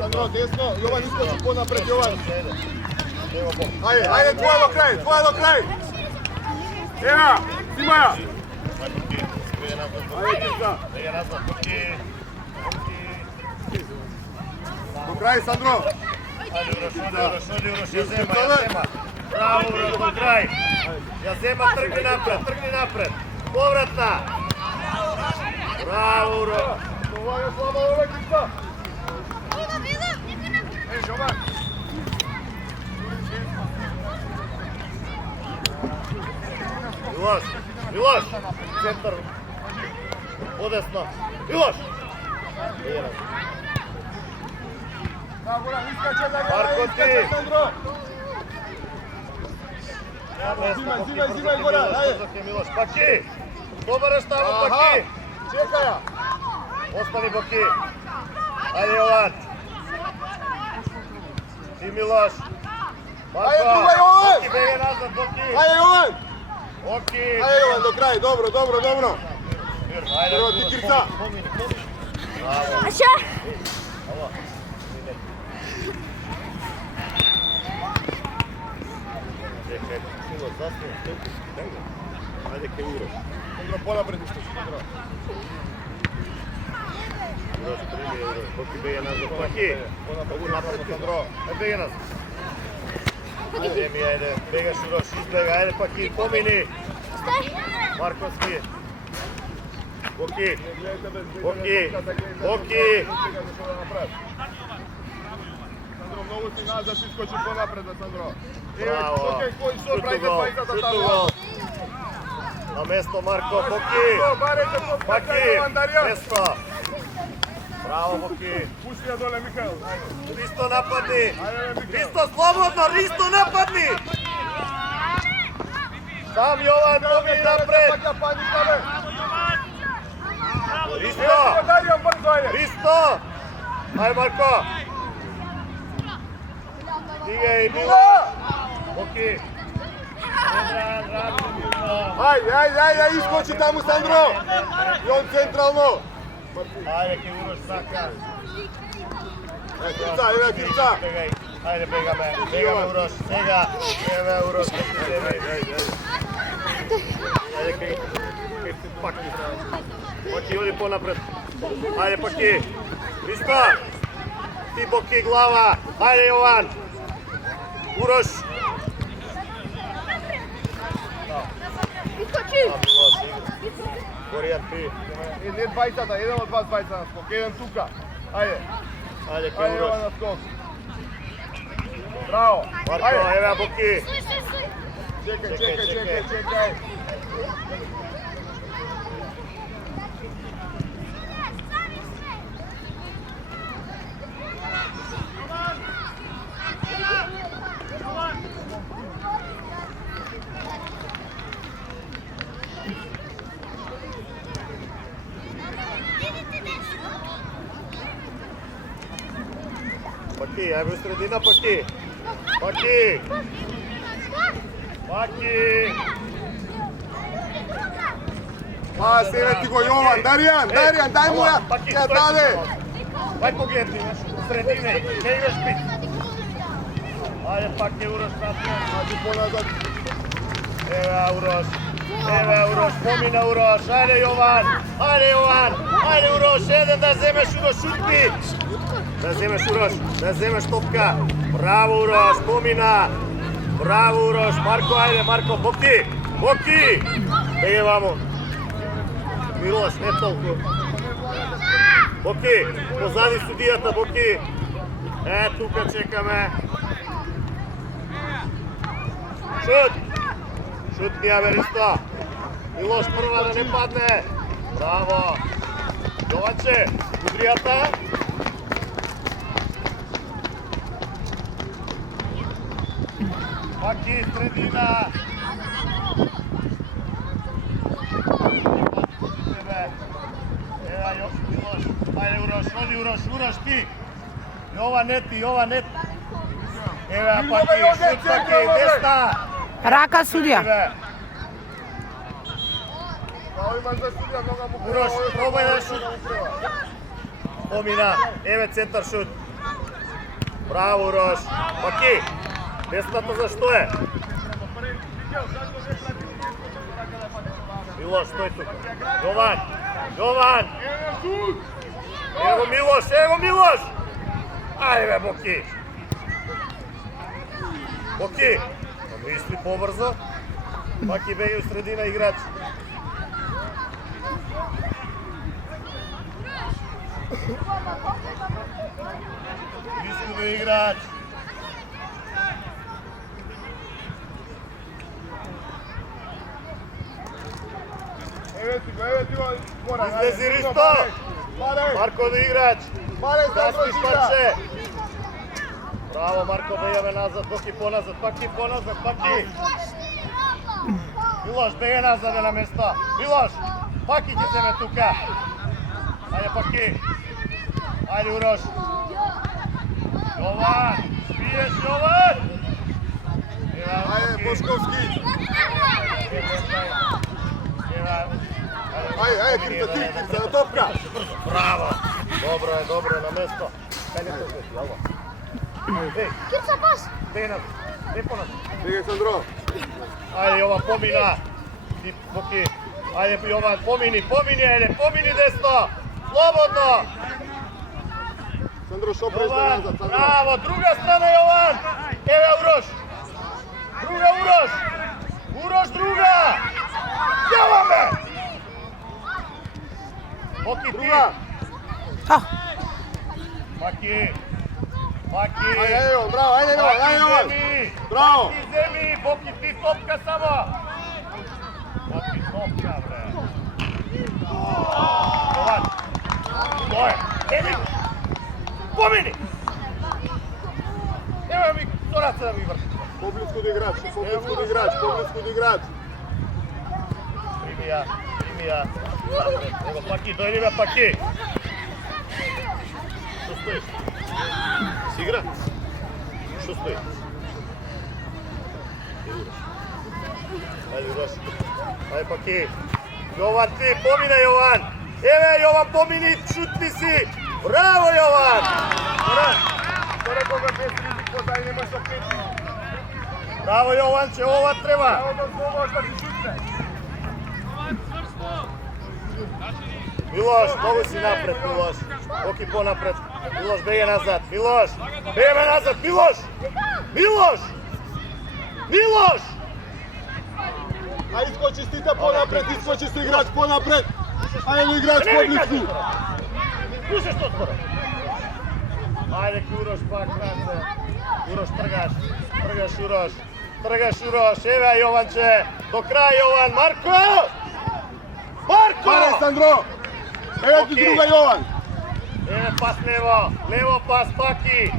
Sandro, desno, Jovan iskoči ponapred, Jovan. Ajde, tvoje do kraj. Eva, Simaja. Ajde, Kirca. Do kraj, Sandro. Odi Uroš, Jazema. Bravo, Uroš, do kraj. Jazema, trgni napred. Povratna. Bravo, Uroš. Slava, ovo je Kirca. Jovan. Miloš, centar, podesno, Miloš! Marko ti! Zimaj, Goran, ajde! Baki! Dobaraš tamo, Baki! Čekaj ja! Ostani, Baki! Ajde, Jovan! Ti, Miloš! Ajde, druga, Jovan! Baki, bege nazad, Baki! Ajde, Jovan! Okej. Ajde, Jovan, do kraja, dobro. Prvo ti Kirca. Aša! Ajde, kaj Uroš. Sandro, ponapred isto će Sandro. Uroš, primi Uroš. Boki bege nazad, Baki! Ponapred Sandro. Ajde, bege nazad. Ajde, begaš Uroš, izbega, ajde Baki, pomini! Markovski! Boki! Sandro, mnogo si nazad, iskoči ponapred da Sandro. Bravo! Šutu gol! Na mesto Marko, Boki! Mesto! Bravo, Boki! Pusti ja dole, Mikael. Risto napadni! Risto slobodno, Risto napadni! Sam Jovan, pomini napred! Risto! Ajde, Marko! Stigaj i Milo! Boki! Ajde, iskoči tamo Sandro! I on centralno! Ajde, ki Uroš saka! Kirca! Ajde, bega me Uroš, bega me Uroš, ajde, kaj ti Paki. Paki, odi ponapred. Ajde, Paki. Risto! Ti Boki, glava. Ajde, Jovan. Uroš. Gorija ti. Ne dvajcata, jedan od vas dvajca na skok, jedan tuka. Ajde. Ajde, kaj Uroš. Jovan na skok. Bravo. Marko, evo Boki. Čekaj. Paki, ajmo u sredina, Paki. Seve ti go Jovan, Darijan, daj mu ja, kad dade. Aj pogledaj, u sredine, ne igraš pit. Ajde, Paki, Uroš, Evo Uroš, pomina Uroš, ajde Jovan, ajde Uroš, jedan da zemeš Uroš, šutni. Da zemeš topka, bravo Uroš, pomina, bravo Uroš, Marko, ajde Marko, Boki, bege vamo. Miloš, ne toliko. Boki, pozadi sudijata, Boki. Tuka čeka me. Šutni, Averisto. Miloš prva da ne padne. Bravo. Jovače, Udrijata. Paki, sredina. Evo Miloš. Ajde Uroš, ti. Jovan neti. Evo Paki, šut Paki, desna. Raka sudija. Uroš, probaj da šut. Pomina, evo centar šut. Браво, Урош. Баки, десната зашто е? Милош, стој тук. Јован, Јован. Его Милош. Ајде, Боки. Боки, мисли побрзо. Баки беги у средина играч. Искува играч. Еве ти го. Излези Ристо. Марко да играч. Заспиш парче. Браво, Марко, бегаме назад, Боки поназад, Паки поназад, Паки. Милош, бега назад на место. Милош, Паки ќе земе тука. Ајде, Паки. Ајде, Урош. Јован, спиеш, Јован. Ајде, Бошковски. Ајде, Кирца на топка. Браво. Добро е на место. Кај не се јава. Кирца, пас! Не понад. Бегај, Сандро. Ајде, Јован, помина. Ти, Боки. Ајде, Јован, помини десно. Слободно. Сандро, шо пресна Јован, назад, Сандро. браво, друга страна, Јован. Еве, Урош. Друга, Урош. Урош, друга. Јавам ме. Боки, ти. Друга. Баки. Ајде, Јован, браво, ајде, Јован. Браво. Баки, земи, Боки, ти топка само. Боки, топка, бре. Јован. Тоа е. Еми. Помини. Ево ми со раце да ми врти. Поблиску да играч. Прими ја. Ево, Паки, дојди бе, Паки. Што стоиш? Си игра? Што стои? Ајде, Урош. Ајде, Паки. Јован, ти, помина, Јован. Еве, Јован, помини, шутни си. Браво, Јован. Торе кога без ризик позај немаш да пети. Браво, Јованче, ова треба. Право да збогаш да ти шутне. Милош, многу си напред, Милош. Боки понапред. Милош, бега назад. Милош, бега назад. Милош! А искочи стита понапред, искочи си играч понапред. Ајде, играч поблиску. Слушаш што скоро? Ајде, Урош, пак раце. Урош, тргаш, Урош. Еве, Јованче. До крај, Јован. Марко! Паре, Сандро. Еве ти друга, Јован. Еве пас лево пас, Паки.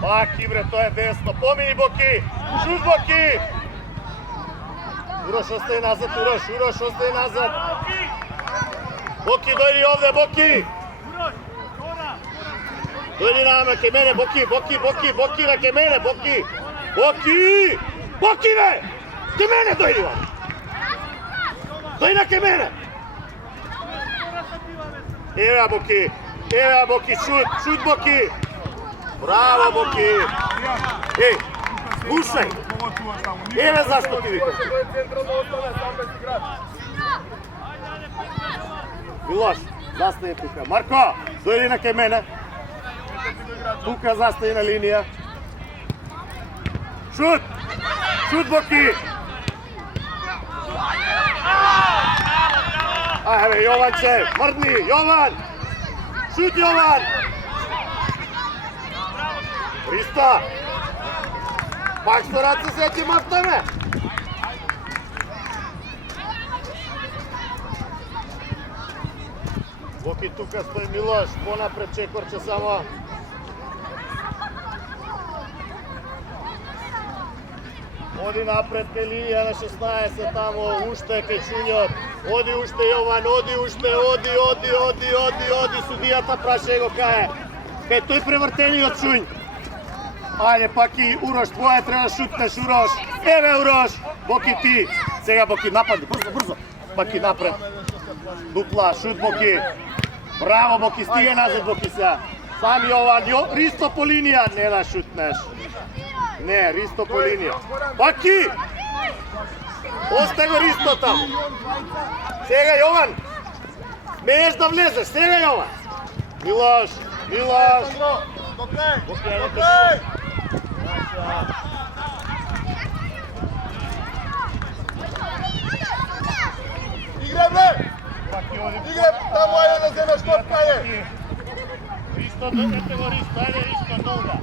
Паки, бре, тоа е десно. Помини, Боки. Шут, Боки. Урош, остаje назад, Урош, остаje назад. Боки, дојди овде, Боки. Дојди наме, ке мене, Боки, на ке мене, Боки. Боки, бе! Ке мене дојди, бе! Дојди на ке мене! Еве, Боки, шут, Боки! Браво, Боки! Еј, слушај! Еве зашто ти викам. Милош, застај тука. Марко, дојди на ке мене. Тука застај на линија. Шут, Боки! Еве, Јованче, мрдни, Јован! Шут, Јован! Риста! Пак што раце се ќе махтаме? Боки тука стои Милош, понапред чекорче само. Оди напред кај линија на 16 тамо, уште кај Чуњот. Оди уште Јован, оди, судијата праша го кај тој превртениот Чуњ. Ајде, Паки, Урош, твоја треба да шутнеш, Урош. Еве, Урош, Боки ти. Сега Боки напади, брзо. Паки напред. Дупла, шут, Боки. Браво, Боки, стига назад, Боки сега. Сам Јован, Ристо по линија, не да шутнеш. Не, Ристо по линија. Паки! Остай го Ристо таму. Сега Јован. Смееш да влезеш, сега Јован. Милош, Милош. До крај, до крај. Игре, бре! Игре, таму ајде да земеш топка, ајде. Ристо, ете го Ристо, ајде Ристо, долга.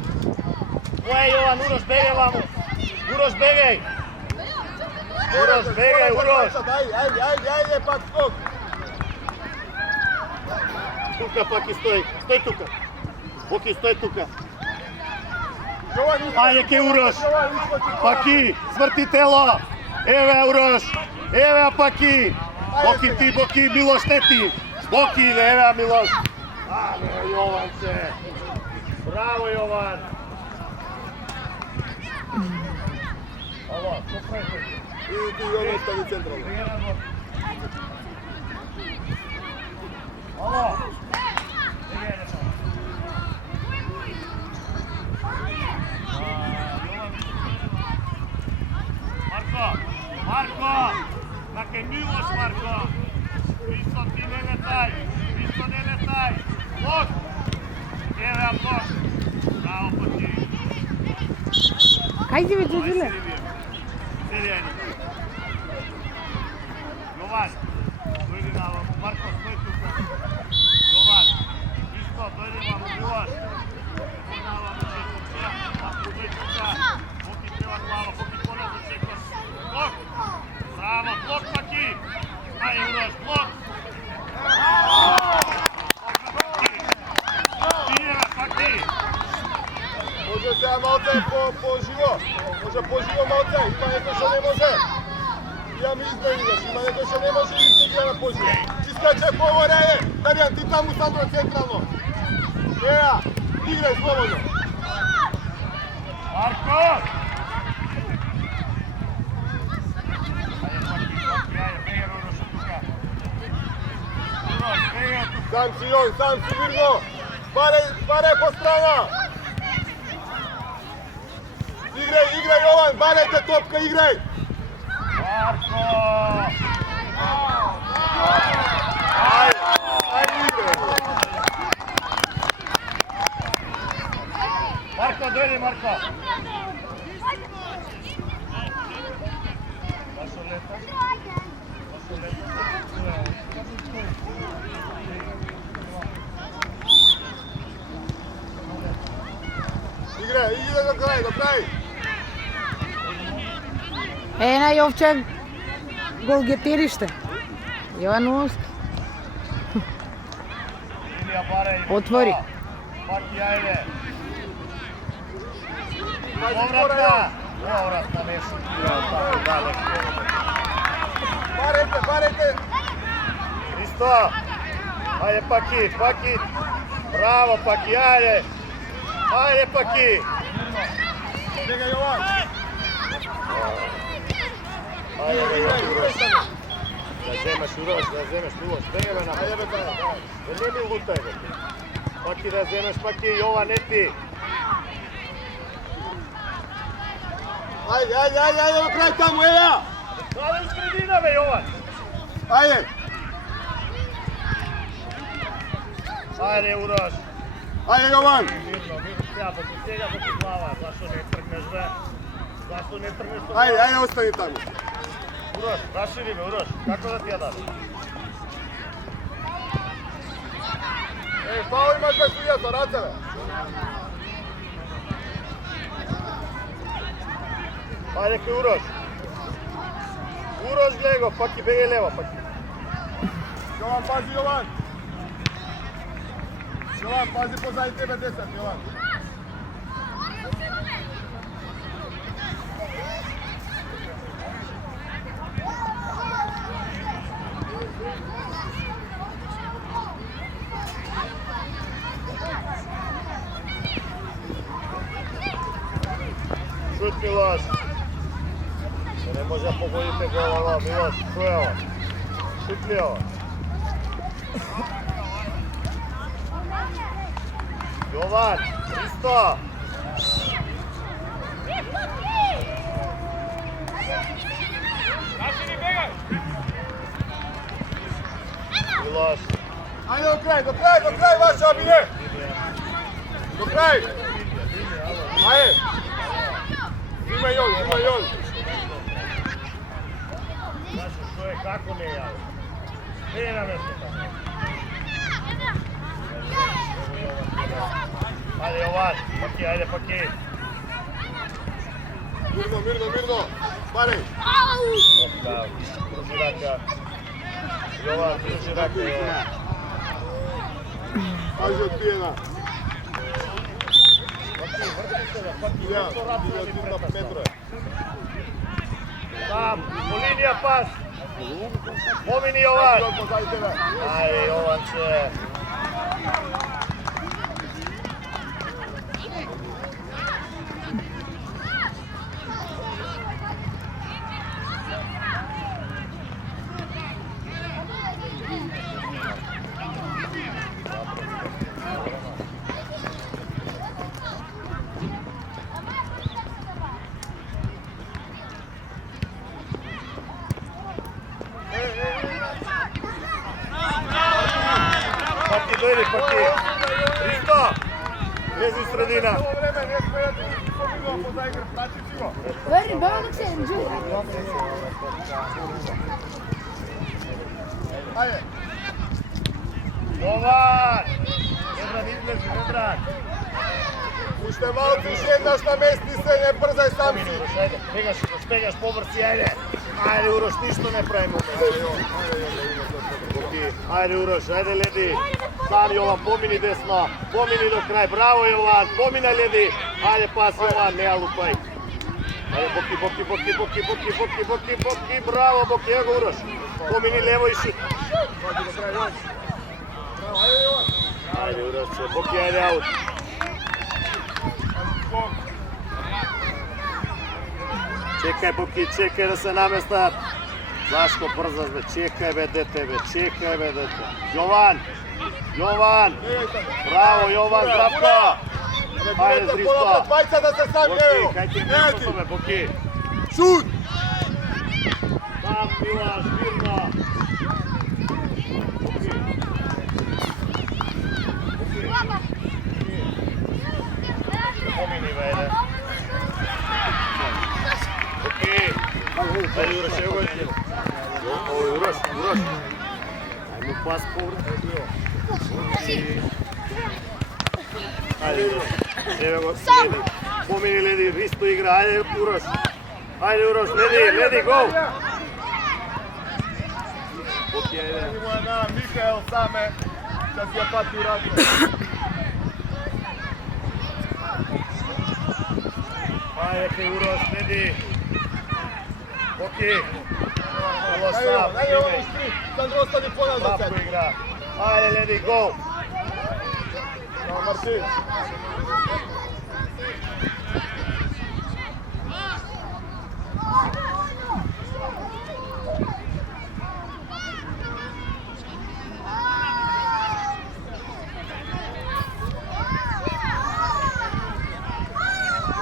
Кој е Јован, Урош, бегај ваму. Урош, бегај. Урош, бегај, Урош. Ајде, пак скок. Тука Паки стои, стој тука. Боки стои тука. Ајде ке Урош. Паки, сврти тело. Еве Урош. Еве Паки. Боки ти, Боки, Милош не ти. Боки, еве Милош. Ајде Јованче. Браво Јован. Ало, што прави? Иди ти Јован стави централно. Ало. Марко! Така Милош, Марко! Ристо, ти не летај! Ристо, не летај! Блок! Еве блок! Браво по ти! Кајде ви дојдиле? Селјани! Јован! Дојди наваму! Марко, стој тука! Јован! Ристо, дојди наваму! Милош! Дојди наваму! Марко, дојди тука! Боки треба глава! Боки поназад чекаш! Блок! Браво! Блок Паки! Ајде Урош! Блок! Тиера Паки! Може сега малце по-живо. Може по-живо малце. Има некој што не може. Ја ми измениш. Има некој што не може и се игра на по-живо. Искаче поворе е. Даријан, ти таму Сандро централно. Еа, играј слободно. Марко! Сам си он, сам си Мирно. Баре по страна. Играј, Јован, барете топка, играј. Марко! Ајде, играј. Марко, дојди Марко! Играј до крај, до крај. Ена Јовче голгетериште. Јован Уст. Отвори. Паки, ајде! Повратна. Повратна не шутира тако далеко. Барете. Ристо! Ајде Паки! Браво Паки, ајде! Ајде Паки! Сега Јован. Ајде Урош! Да земеш Урош, да земеш Милош, бегаме на Ајде бе таа. Не ми лутај бе. Паки да земеш, Паки, Јован не ти. Ајде до крај таму, еја. Дали у средина бе Јован. Ајде. Ајде Урош. Ајде Јован. Mirno, сега Боки глава, зашто не тргнеш бе? Зашто не тргнеш? Ајде, остани таму. Урош, рашири бе, Урош, како да ти ја дадам? Фаул имаш бе сујето, рацеве. Ајде ке Урош. Урош гледай го, Паки бегај лево, Паки. Јован, пази Јован. Јован, пази позади тебе десет, Јован. Шут Милош. Не може да погодите гола, Милош, кој е ова? Шут ли е ова? Jovan, Hristo. Miloš. Ajde do kraja vaša Abine! Do kraja! Ajde! Ima i on! Znaš što je, kako ne javi? Ne na mesto tako. Ajde Jovan, Paki, ajde Paki. Mirno! Pare! Da, druži raka. Jovan, druži raka, Jovan. Ajde odbijena! Paki, Ja, to radi ja ali na pretasno. metre. Tam, po linija pas. Pomini Jovan. Pozadi tebe. Ajde Jovan će. Paki, dojde Paki. Hristo. Lezi u sredina. Ovo vreme ne smijete pominuo pozaigrati, znači sigo. Veri, bava dok se enjoy. Ajde! Jovan. Vedran izlezi, Vedran. Ušte malci, šedaš na mesti se, ne brzaj sam si. Uroš, ajde. Spegaš povrci, ajde. Ajde Uroš, ništa ne pravimo. Ajde Uroš, ajde Ledi. Sam Jovan, pomini desno. Pomini do kraj. Bravo Jovan, pomina Ledi. Ajde pas Jovan, ne lupaj. Ajde Boki. Bravo Boki, evo ga Uroš. Pomini levo i šut. Ajde Uroš, Boki, ajde out. Čekaj Boki, čekaj da se namesta. Zašto brzaš be, čekaj be dete. Jovan! Bravo Jovan, Zdravko! Ajde Zristo! Bajca da se sam evo! Boki, kaj ti je nešto tome, Boki? Šut! Sam Milaš, mirno! Pomini me, ajde. Boki! Ajde Uroš, evo ga. Ovo je Uroš. Ajmo pas povrat. Ajde Uroš, evo ga Ledi. Pomini Ledi, Hristo igra, ajde Uroš. Ajde Uroš, Ledi, go! Boki, ajde. Idemo na Mikael same, da si ja pati u radu. Ajde te Uroš, Ledi. Boki. Ovo Ajde, sam, ajde ovo ištri, Sandro ostani ponad za Zdravko sebe. igra. Ajde Ledi, go! Evo Martin.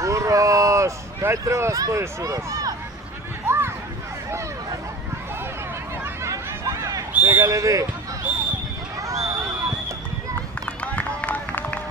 Uroš, kaj treba da stojiš Uroš? Čega Ledi?